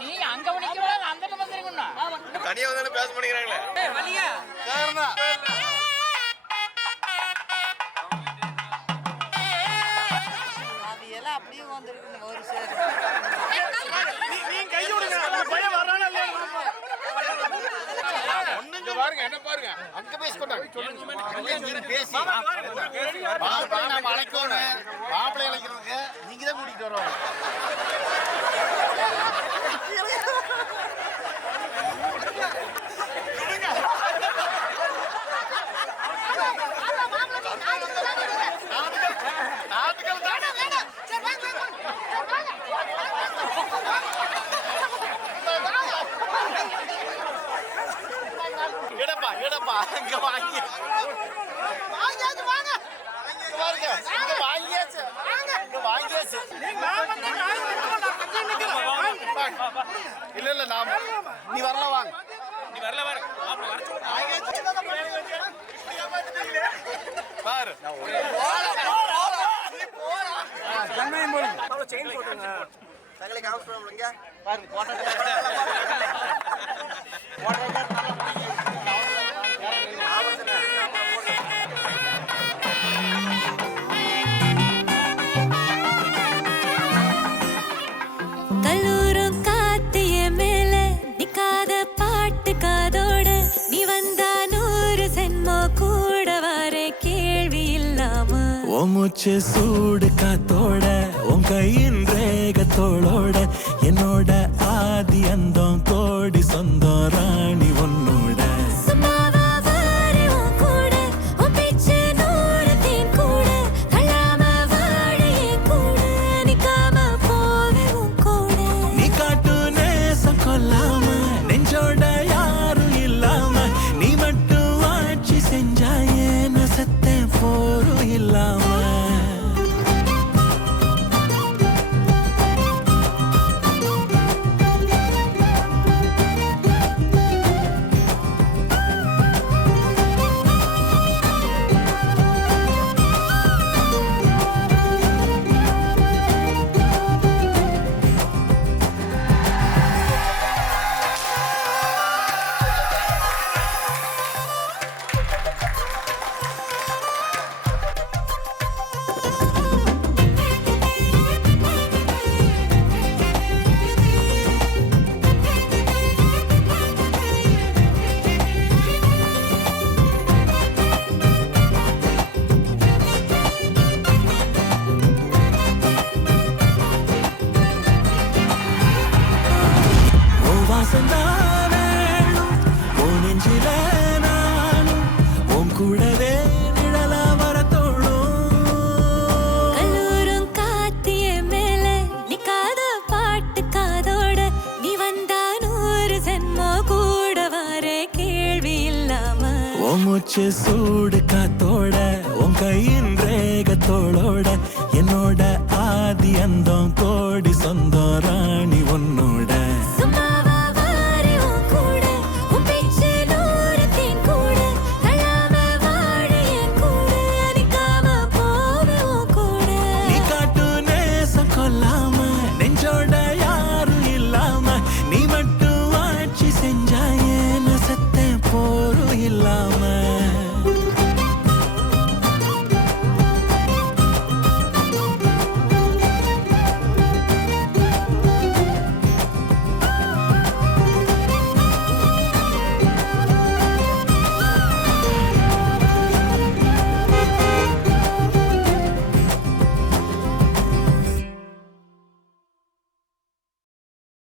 நீ அங்க நிக்கிறாங்க அந்த வந்துருக்கா தனியா வந்து பேச பண்ணிக்கிறாங்களே அது எல்லாம் அப்படியே வந்துருக்கு ஒரு சேர் கை விடுங்க பையன் வர்றானா இல்லையா பாருங்க என்ன பாருங்க அங்க பேசிக்கொண்டாங்க பேசி மாப்பிள்ளை நாம அழைக்கணும் மாப்பிள்ளை அழைக்கிறதுக்கு நீங்க தான் கூட்டிட்டு வரோம் இடப்பா இங்க வாங்கி இல்ல இல்ல நாம நீ வரல வாங்க நீ வரல பாரு தங்களுக்கு அவசரம் இல்லைங்க பாருங்க கல்லூரும் காத்திய மேல நிக்காத பாட்டு காதோட நீ வந்தா 100 சென்மோ கூட வர கேள்வி இல்லாம ஓ மூச்சு சூடு காத்தோட உன் கையின் ரேகத்தோளோட என்னோட ஆதி அந்தம் கோடி சொந்தம் ராணி உன்னோட சும்மாவா வாரு உன் கூட உன் பேச்சு 100 தேன் கூட கல்லாம வாழே கூட நிக்காம போவே உன் கூட நீ காட்டு நேசம் கொல்லாம நெஞ்சோட யாரும் இல்லாம நீ மட்டும் ஆட்சி செஞ்சாயே நசத்த போரும் இல்லாம கல்லூரும் காத்திய மேல நிக்காத பாட்டு காதோட நீ வந்தா 100 சென்மோ கூட வர கேள்வி இல்லாம மூச்சு சூடு